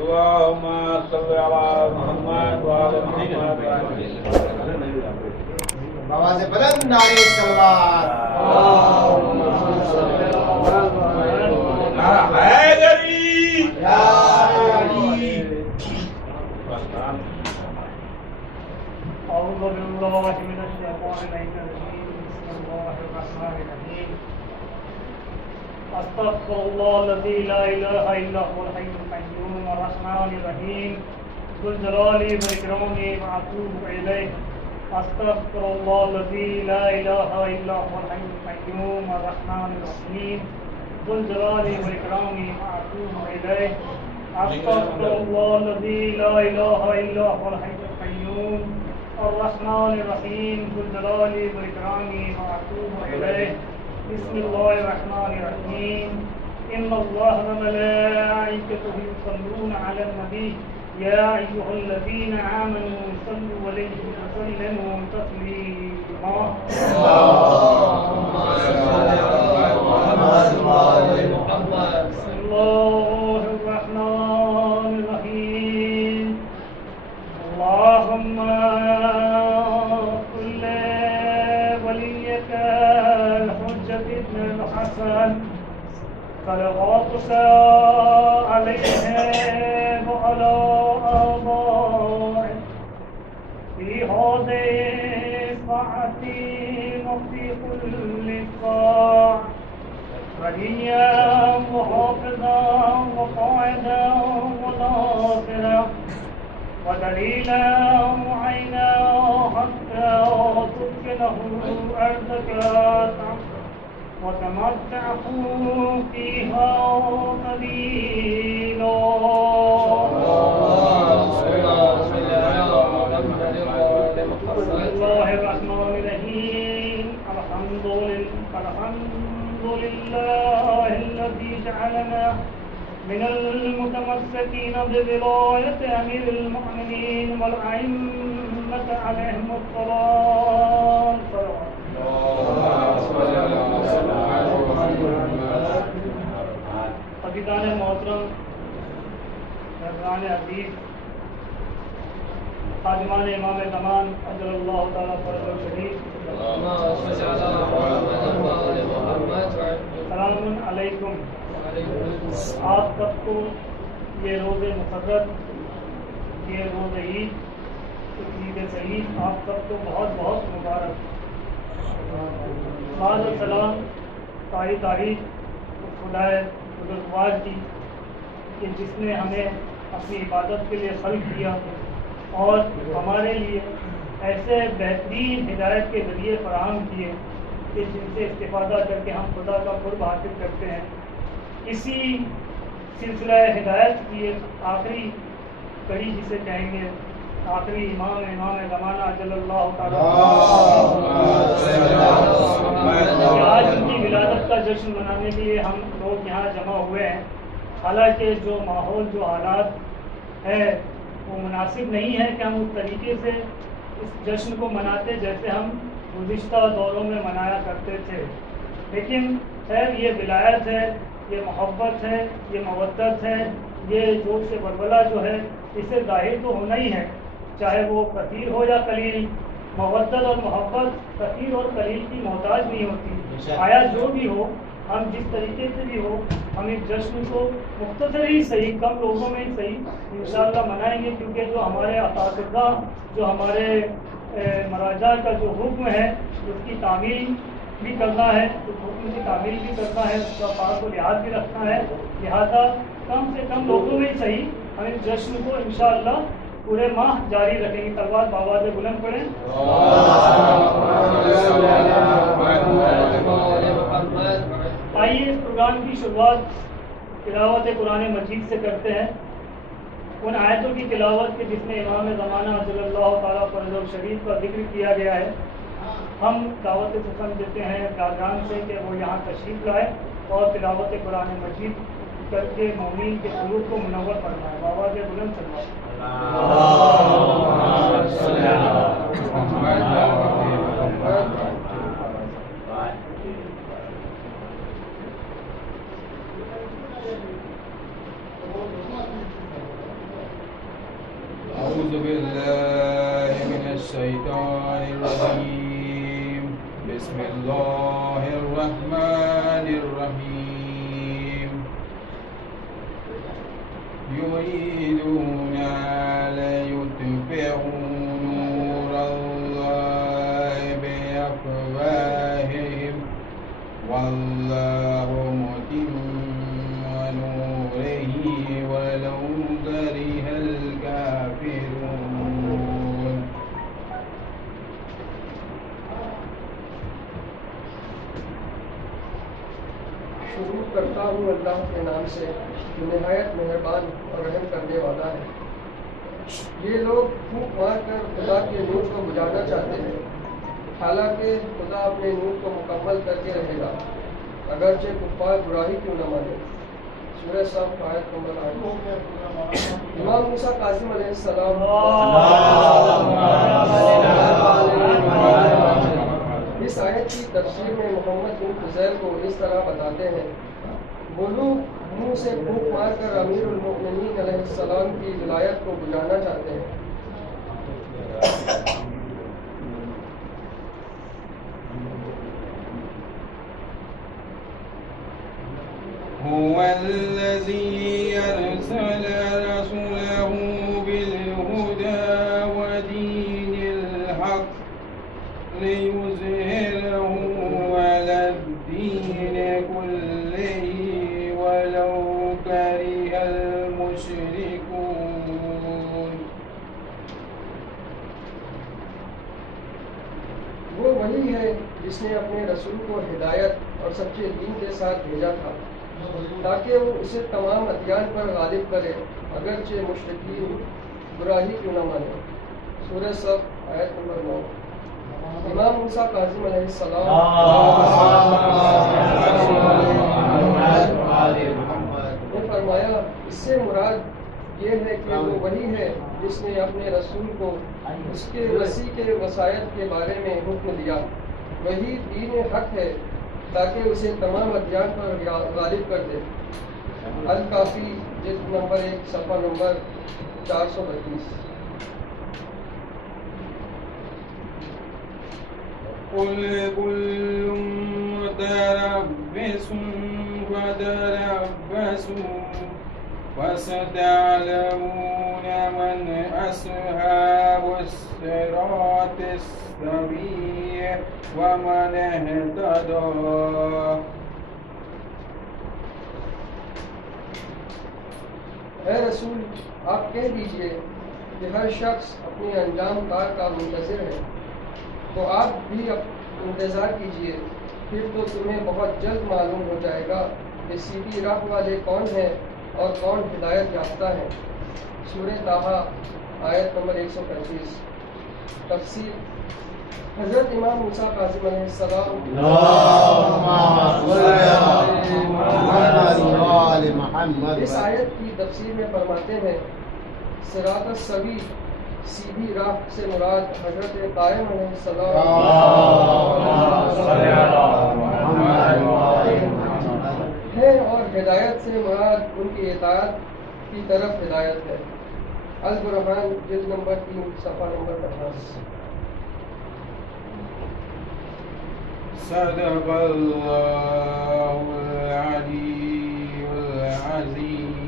اللهم صل على محمد وعلى محمد. آواز بلند نعرہ صلوات. نعرہ حیدری یا علی. أعوذ بالله من الشيطان الرجيم. بسم الله الرحمن الرحيم. أستغفر الله الذي لا إله إلا هو الحي القيوم الرحمن الرحيم ذو الجلال والإكرام وأتوب إليه. أستغفر الله الذي لا إله إلا هو الحي القيوم الرحمن الرحيم ذو الجلال والإكرام وأتوب إليه. أستغفر الله الذي لا إله إلا هو الحي القيوم الرحمن الرحيم ذو الجلال والإكرام وأتوب إليه. بسم الله الرحمن الرحيم. إن الله وملائكته يصلون على النبي يا أيها الذين آمنوا صلوا عليه وسلموا تسليما. بسم الله الرحمن الرحيم. اللهم كل وليك الحجة ابن الحسن صلواتك عليه وعلى آبائه في هذه الساعة وفي كل ساعة وليا وحافظا وقائدا وناصرا ودليلا معينا حتى تسكنه أرضك وتمتعه فيها قليلا. بسم الله الرحمن الرحيم. الحمد لله الذي جعلنا من المتمسكين بولاية أمير المؤمنين والأئمة عليهم الصلاة. عزیزان محترم، مہمان عزیز، خادمان امام زمان اجل اللہ تعالیٰ فرج الشریف، السلام علیکم. آپ سب کو یہ روز مقرر، یہ روز عید، عید سعید آپ سب کو بہت بہت مبارک. بعد السلام ساری تعریف خدائے بزرگوار کی کہ جس نے ہمیں اپنی عبادت کے لیے خلق کیا اور ہمارے لیے ایسے بہترین ہدایت کے ذریعے فراہم کیے کہ جن سے استفادہ کر کے ہم خدا کا قرب حاصل کرتے ہیں. اسی سلسلہ ہدایت کی ایک آخری کڑی جسے کہیں گے آخری امام زمانہ اجل اللہ تعالیٰ آج ان کی ولادت کا جشن منانے کے لیے ہم لوگ یہاں جمع ہوئے ہیں. حالانکہ جو ماحول، جو حالات ہے وہ مناسب نہیں ہے کہ ہم اس طریقے سے اس جشن کو مناتے جیسے ہم گزشتہ دوروں میں منایا کرتے تھے. لیکن خیر یہ ولایت ہے، یہ محبت ہے، یہ مودت ہے، یہ جوش ولولہ جو ہے اسے ظاہر تو ہونا ہی ہے، چاہے وہ کثیر ہو یا قلیل. مودت اور محبت کثیر اور قلیل کی محتاج نہیں ہوتی. آیا جو بھی ہو، ہم جس طریقے سے بھی ہو، ہم اس جشن کو مختصر ہی صحیح، کم لوگوں میں ہی صحیح انشاءاللہ منائیں گے، کیونکہ جو ہمارے اساتذہ، جو ہمارے مراجع کا جو حکم ہے اس کی تعمیل بھی کرنا ہے، اس حکم کی تعمیل بھی کرنا ہے، اس کا پاک و لحاظ بھی رکھنا ہے. لہذا کم سے کم لوگوں میں ہی صحیح ہم اس جشن کو انشاءاللہ پورے ماہ جاری رکھیں گے. طلبات بآواز بلند پڑھیں. آئیے اس پروگرام کی شروعات تلاوت قرآن مجید سے کرتے ہیں. ان آیتوں کی تلاوت کے جس میں امام زمانہ اجل اللہ تعالیٰ فرج الشریف کا ذکر کیا گیا ہے. ہم دعوت پسند دیتے ہیں گاجان سے کہ وہ یہاں تشریف لائے اور تلاوت قرآن مجید کر کے مومین کے قلوب کو منور فرمائے. آواز بلند فرمائے. أعوذ بالله من الشيطان الرجيم بسم الله الرحمن الرحيم يريدون ليطفئوا نور الله بأفواههم والله متم نوره ولو كره الكافرون. شروع کرتا ہوں اللہ کے نام سے جو نہایت مہربان اور رحم کرنے والا ہے۔ یہ لوگ پھونک مار کر خدا کے نور کو بجھانا چاہتے ہیں، حالانکہ خدا اپنے نور کو مکمل کر کے رہے گا، اگرچہ کفار برائی کیوں نہ مانے۔ سورہ صف آیت نمبر 8۔ امام موسیٰ کاظم علیہ السلام اس آیت کی تفسیر میں محمد بن فضیل کو اس طرح بتاتے ہیں، وہ لوگ منہ سے پھونک مار کر امیر المؤمنین علیہ السلام کی ولایت کو بجھانا چاہتے ہیں۔ هو الذي أرسل رسوله بالهدى ودين الحق ليظهره على الدين كله ولو كره المشركون. وہ وہی ہے جس نے اپنے رسول کو ہدایت اور سچے دین کے ساتھ بھیجا تھا تاکہ وہ اسے تمام ادیان پر غالب کرے، اگرچہ مشرکین برائی کیوں نہ مانے۔ سورہ صف آیت نمبر 9۔ امام موسیٰ کاظم علیہ السلام نے فرمایا، اس سے مراد یہ ہے کہ وہ وہی ہے جس نے اپنے رسول کو اس کے وسیع کے وصایت کے بارے میں حکم دیا، وہی دین حق ہے تاکہ اسے تمام ادیان پر غالب کر دے۔ الکافی جلد نمبر 1 صفحہ نمبر 432۔ قل كل متربص فتربصوا فستعلمون من أصحاب الصراط السوي ومن اهتدى. اے رسول، آپ کہہ دیجئے کہ ہر شخص اپنی انجام کار کا منتظر ہے، تو آپ بھی انتظار کیجئے، پھر تو تمہیں بہت جلد معلوم ہو جائے گا کہ سیدھی راہ والے کون ہیں اور کون ہدایت یافتہ ہیں۔ سورہ طٰہٰ آیت نمبر 135۔ تفسیر: حضرت امام موسیٰ کاظم علیہ السلام اس آیت کی تفسیر میں فرماتے ہیں، صراط السوی سیدھی راہ سے مراد حضرت قائم علیہ السلام ہے اور ہدایت سے مراد ان کی اطاعت کی طرف ہدایت ہے۔ البرہان جلد نمبر 3 صفحہ نمبر 50۔ صدق اللہ العلی العظیم.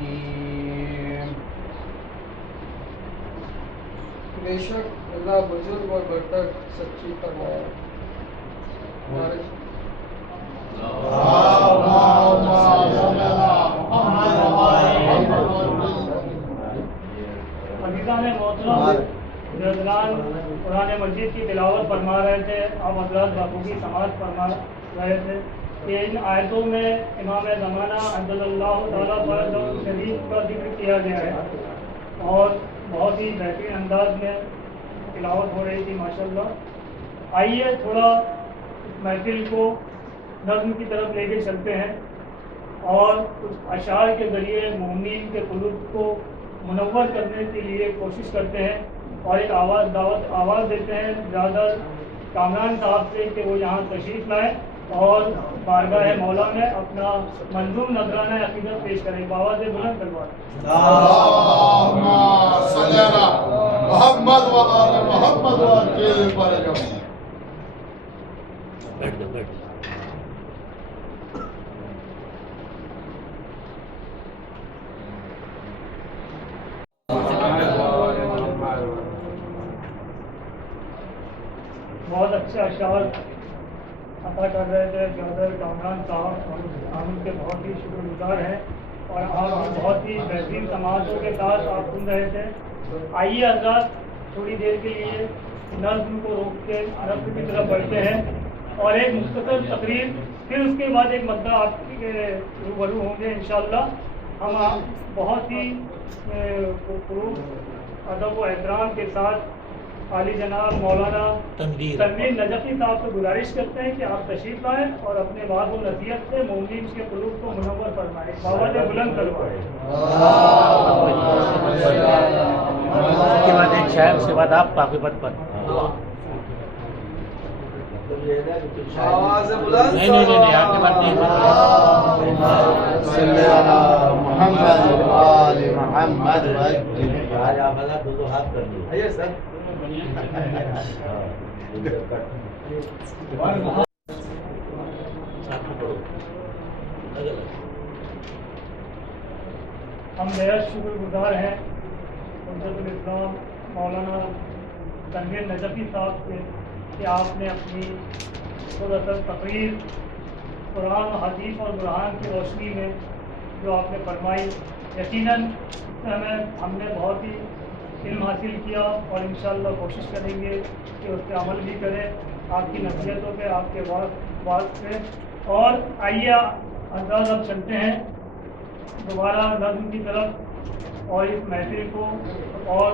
بے شک اللہ بزرگ اور برتر سچی فرمایا۔ عزیزان محترم، حضرات قرآن مجید کی تلاوت فرما رہے تھے، آپ حضرات بخوبی سماعت فرما رہے تھے کہ ان آیتوں میں امام زمانہ عجل اللہ تعالیٰ فرج شریف کا ذکر کیا گیا ہے اور بہت ہی بہترین انداز میں تلاوت ہو رہی تھی ماشاءاللہ۔ آئیے تھوڑا اس محفل کو نظم کی طرف لے کے چلتے ہیں اور اس اشعار کے ذریعے مومنین کے قلوب کو منور کرنے کے لیے کوشش کرتے ہیں اور ایک آواز دیتے ہیں زیادہ کامران صاحب سے کہ وہ یہاں تشریف لائیں اور بارگاہ مولا میں اپنا منظوم نذرانہ عقیدت پیش کریں. بآواز بلند تلوار. اللهم صل على محمد وآل محمد وعجل فرجهم. بہت اچھے اشعار عطا کر رہے تھے برادر کامران صاحب، اور ہم ان کے بہت ہی شکر گزار ہیں، اور آپ بہت ہی بہترین سماعتوں کے ساتھ آپ سن رہے تھے. آئیے حضرات تھوڑی دیر کے لیے نظم کو روک کے نظم کی طرف بڑھتے ہیں، اور ایک مختصر تقریر، پھر اس کے بعد ایک مدعا آپ کے روبرو ہوں گے انشاءاللہ. ہم بہت ہی ادب و احترام کے ساتھ عالی جناب مولانا تنویر نجفی صاحب سے گزارش کرتے ہیں کہ آپ تشریف لائیں اور اپنے بات و نصیحت سے مومنین کے قلوب کو منور فرمائیں. بآواز بلند کروائیں. اس کے بعد ایک شاعر، اس کے بعد آپ عاقبت پر. آواز بلند. نہیں عاقبت نہیں. صلی علی محمد وآل محمد وعجل. دونوں ہاتھ کر دیے. آئیے سر. ہم بےحد شکر گزار ہیں حجت الاسلام مولانا تنویر نجفی صاحب سے کہ آپ نے اپنی خود تقریر قرآن و حدیث اور برہان کی روشنی میں جو آپ نے فرمائی، یقیناً ہم نے بہت ہی علم حاصل کیا، اور انشاءاللہ کوشش کریں گے کہ اس پہ عمل بھی کریں آپ کی نصیحتوں پہ، آپ کے بات پہ. اور آئیے حضرات اب چلتے ہیں دوبارہ نظم کی طرف، اور اس محفل کو اور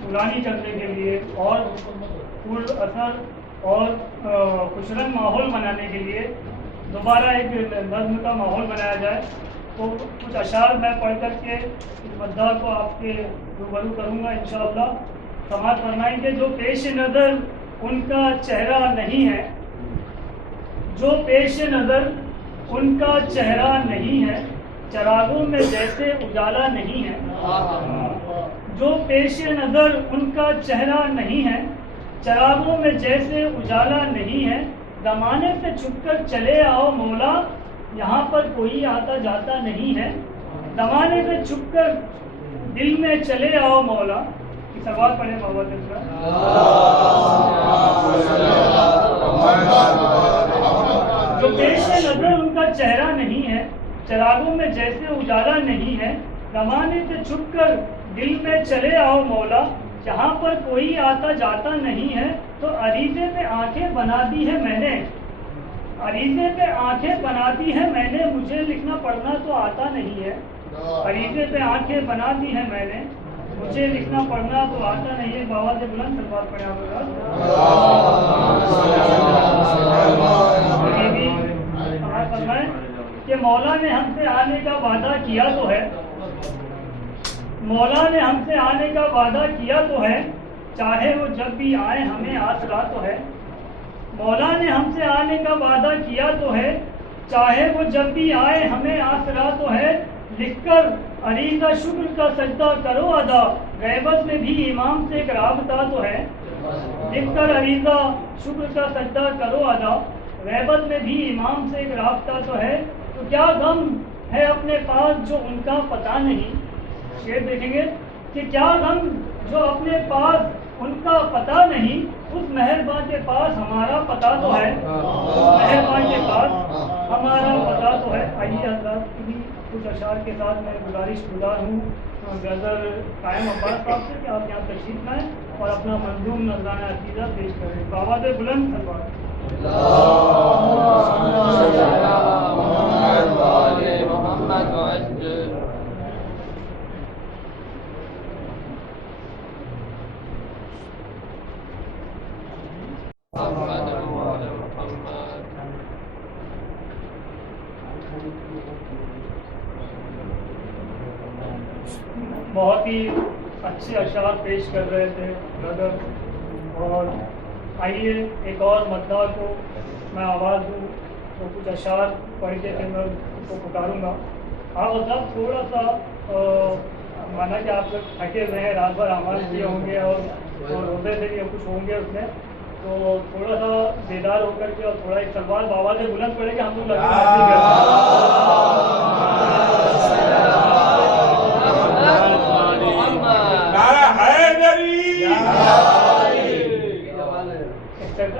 طولانی کرنے کے لیے اور پر اثر اور خوشرنگ ماحول بنانے کے لیے دوبارہ ایک نظم کا ماحول بنایا جائے. تو کچھ اشعار میں پڑھ کر کے اس مدعا کو آپ کے روبرو کروں گا انشاءاللہ. سماعت فرمائیں گے. جو پیش نظر ان کا چہرہ نہیں ہے، جو پیش نظر ان کا چہرہ نہیں ہے، چراغوں میں جیسے اجالا نہیں ہے. جو پیش نظر ان کا چہرہ نہیں ہے، چراغوں میں جیسے اجالا نہیں ہے. زمانے سے چھپ کر چلے آؤ مولا، یہاں پر کوئی آتا جاتا نہیں ہے. زمانے سے چھپ کر دل میں چلے آؤ مولا. یہ سوال پڑھیں بابا دلکا. جو پیش نظر ان کا چہرہ نہیں ہے، چراغوں میں جیسے اجالا نہیں ہے. زمانے سے چھپ کر دل میں چلے آؤ مولا، جہاں پر کوئی آتا جاتا نہیں ہے. تو عریضے پہ آنکھیں بنا دی ہے میں نے، عریضے پہ آنکھیں بنا دی ہے میں نے، مجھے لکھنا پڑھنا تو آتا نہیں ہے. عریضے پہ آنکھیں بنا دی ہے میں نے، مجھے لکھنا پڑھنا تو آتا نہیں ہے. بآواز بلند سلوات پڑھیں آپ لوگ. فرمائیں کہ مولا نے ہم سے آنے کا وعدہ کیا تو ہے، مولا نے ہم سے آنے کا وعدہ کیا تو ہے، چاہے وہ جب بھی آئے ہمیں آسرا تو ہے. مولا نے ہم سے آنے کا وعدہ کیا تو ہے، چاہے وہ جب بھی آئے ہمیں آسرا تو ہے. لکھ کر عریضہ شکر کا سجدہ کرو ادا، غیبت میں بھی امام سے ایک رابطہ تو ہے. لکھ کر عریضہ شکر کا سجدہ کرو ادا، غیبت میں بھی امام سے ایک رابطہ تو ہے. تو کیا غم ہے اپنے پاس جو ان کا پتہ نہیں. شعر دیکھیں گے کہ کیا غم جو اپنے پاس ان کا پتہ نہیں، اس مہربان کے پاس ہمارا پتہ تو ہے، اس مہربان کے پاس ہمارا پتہ تو ہے. آئیے حضرات کی کچھ اشعار کے ساتھ میں گزارش گزار ہوں برادر قائم عباس صاحب سے کہ آپ یہاں تشریف لائیں اور اپنا منظوم نذرانہ عقیدہ پیش کریں. بآواز بلند سلوات. بہت ہی اچھے اشعار پیش کر رہے تھے برادر، اور آئیے ایک اور مداح کو میں آواز دوں تو کچھ اشعار پڑھ کے پھر میں اس کو پکاروں گا. آپ صاحب تھوڑا سا مانا کہ آپ لوگ تھکے ہوئے ہیں, رات بھر اعمال کیے ہوں گے اور روزے سے بھی کچھ ہوں گے اس میں, تو تھوڑا سا بیدار ہو کر کے اور تھوڑا ایک سلوات بآواز بلند پڑے کہ ہم لوگ لگے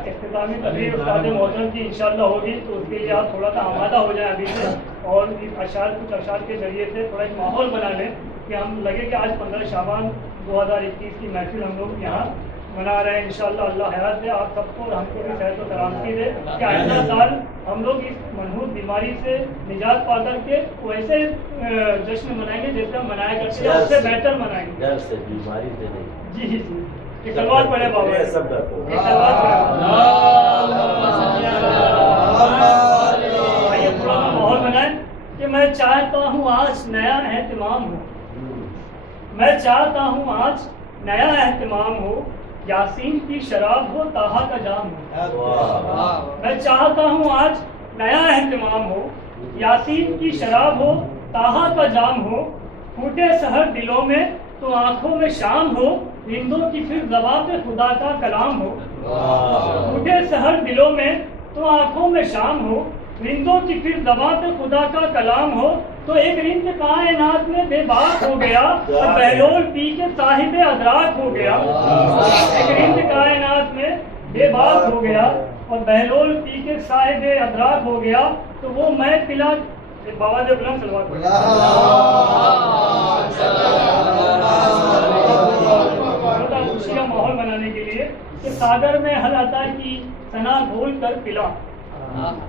اختتامی تقریر استاد محترم کی انشاءاللہ ہوگی, تو اس کے لیے آپ تھوڑا سا آمادہ ہو جائیں ابھی سے, اور کچھ اشعار کے ذریعے سے تھوڑا ایک ماحول بنا لیں کہ ہم لگے کہ آج 15 شعبان 2021 کی محفل ہم لوگ یہاں منا رہے ہیں. انشاءاللہ اللہ حیات دے آپ سب کو اور ہم کو بھی صحت و سلامتی دے کہ آئندہ سال ہم لوگ اس منحوس بیماری سے نجات پا کر کے ویسے جشن منائیں گے جیسے ہم منایا کرتے ہیں, اس سے بہتر منائیں گے. بیماری سے نہیں. جی جی جی, ایک سلوات پڑھے بابا, ایک سلوات پڑھے. آئیے تھوڑا سا ماحول بنائیں کہ میں چاہتا ہوں آج نیا اہتمام ہو, میں چاہتا ہوں آج نیا اہتمام ہو, یاسین کی شراب ہو طٰہٰ کا جام ہو. میں چاہتا ہوں آج نیا اہتمام ہو, یاسین کی شراب ہو طٰہٰ کا جام ہو, پھوٹے سحر دلوں میں تو آنکھوں میں شام ہو, رندوں کی پھر زباں پہ خدا کا کلام ہو. پھوٹے سحر دلوں میں تو آنکھوں میں شام ہو, رندوں کی پھر زباں پہ خدا کا کلام ہو. تو ایک رند کائنات میں بے باک ہو گیا اور بہلول پی کے صاحب ادراک ہو گیا. ایک رند کائنات میں بے باک ہو گیا اور بہلول پی کے صاحب ادراک ہو گیا, تو وہ میں پلا بابا دے بلند سلوات پڑھیں. خوشی کا ماحول بنانے کے لیے کہ ساگر میں حل عطا کی ثنا گھول کر پلا,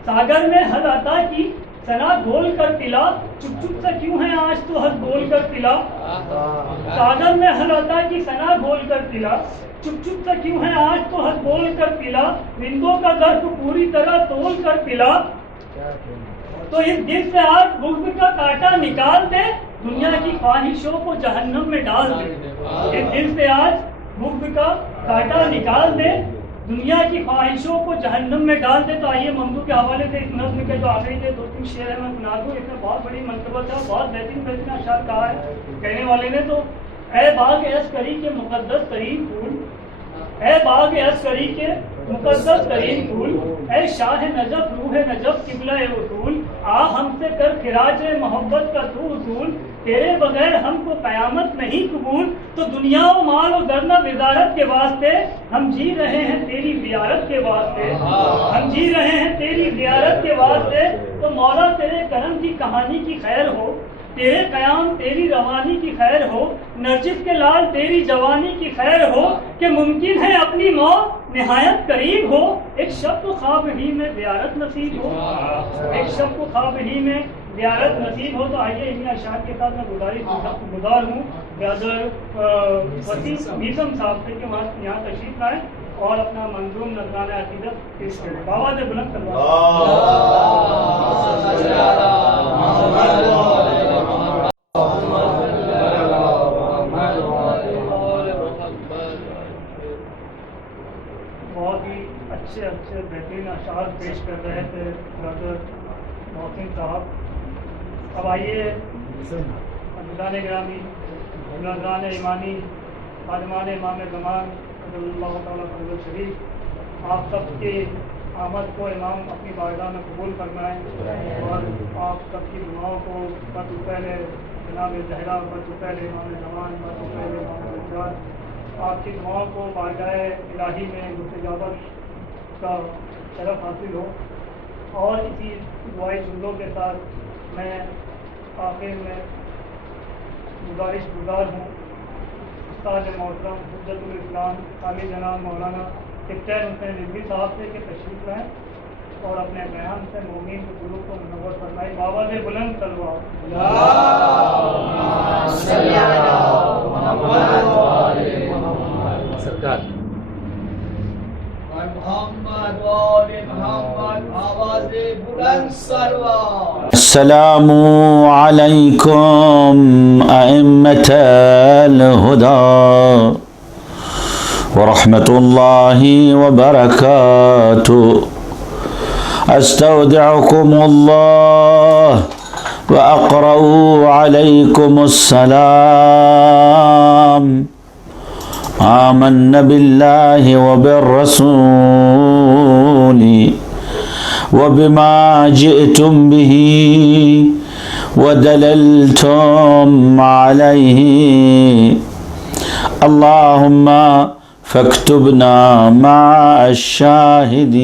ساگر میں حل عطا کی ثنا گھول کر پلا, چپ چپ سا کیوں ہے آج تو حل گھول کر پلا. ساگر میں حل عطا کی ثنا گھول کر پلا, چپ چپ سا کیوں ہے آج تو حل گھول کر پلا, رندوں کا درد پوری طرح تول کر پلا. تو اس دل سے آج بغض کا کانٹا نکال دے, دنیا کی خواہشوں کو جہنم میں ڈال دے. اس دل سے آج بغض کا کانٹا نکال دے, دنیا کی خواہشوں کو جہنم میں ڈال دے. تو آئیے ممدوح کے حوالے سے اس نظم کے جو آخری کے 2-3 شعر ہیں میں سنا دوں. اس میں بہت بڑی منقبت ہے, بہت بہترین اشعار کہا ہے کہنے والے نے. تو اے باغ عسکری کے مقدس ترین پھول, اے باغ عسکری کے مقدس ترین پھول, اے شاہ نجف روح نجف قبلہ اصول, آ ہم سے کر خراج محبت کا تو اصول, تیرے بغیر ہم کو قیامت نہیں قبول. تو دنیا و مال و درنا وزارت کے واسطے ہم جی رہے ہیں تیری زیارت کے واسطے, ہم جی رہے ہیں تیری زیارت کے واسطے. تو مولا تیرے کرم کی کہانی کی خیر ہو, تیرے قیام تیری روانی کی خیر ہو, نرجس کے لال تیری جوانی کی خیر ہو, کہ ممکن ہے اپنی موت نہایت قریب ہو. ایک شب کو خواب ہی میں زیارت نصیب ہو, ایک شب کو خواب ہی میں زیارت نصیب ہو. تو آئیے انہیں اشعار کے ساتھ میں گزار ہوں برادر وسیم میزم صاحب سے کہ وہاں یہاں تشریف لائیں اور اپنا منظوم نذرانہ عقیدت پیش کریں. بابا سے بلند کروا. بہت ہی اچھے بہترین اشعار پیش کر رہے تھے ڈاکٹر محسن صاحب. اب آئیے عزیزان گرامی, بزرگان ایمانی, خادمان امام زمان رضی اللہ تعالیٰ فضل شریف, آپ سب کے آمد کو امام اپنی بارگاہ میں قبول فرمائیں اور آپ سب کی دعاؤں کو پہلے جناب زہرا, پہلے امام زمان, پہلے امام رجال, آپ کی دعاؤں کو بارگاہ الہی میں مستجابت کا شرف حاصل ہو. اور اسی دعائی جملوں کے ساتھ میں آخر میں گزارش گزار ہوں استاد محترم حجت الاسلام عالی جناب مولانا کپتین حسین رضوی صاحب سے کہ تشریف لائیں اور اپنے بیان سے مومین کے دلوں کو منور فرمائیں. بابا سے بلند سلوات. سرکار السلام علیکم ائمة الہدی ورحمة الله وبركاته. استودعكم الله وأقرأ عليكم السلام. آمنا بالله وبالرسول وبما جئتم به ودللتم عليه. اللهم فاكتبنا مع الشاهدين.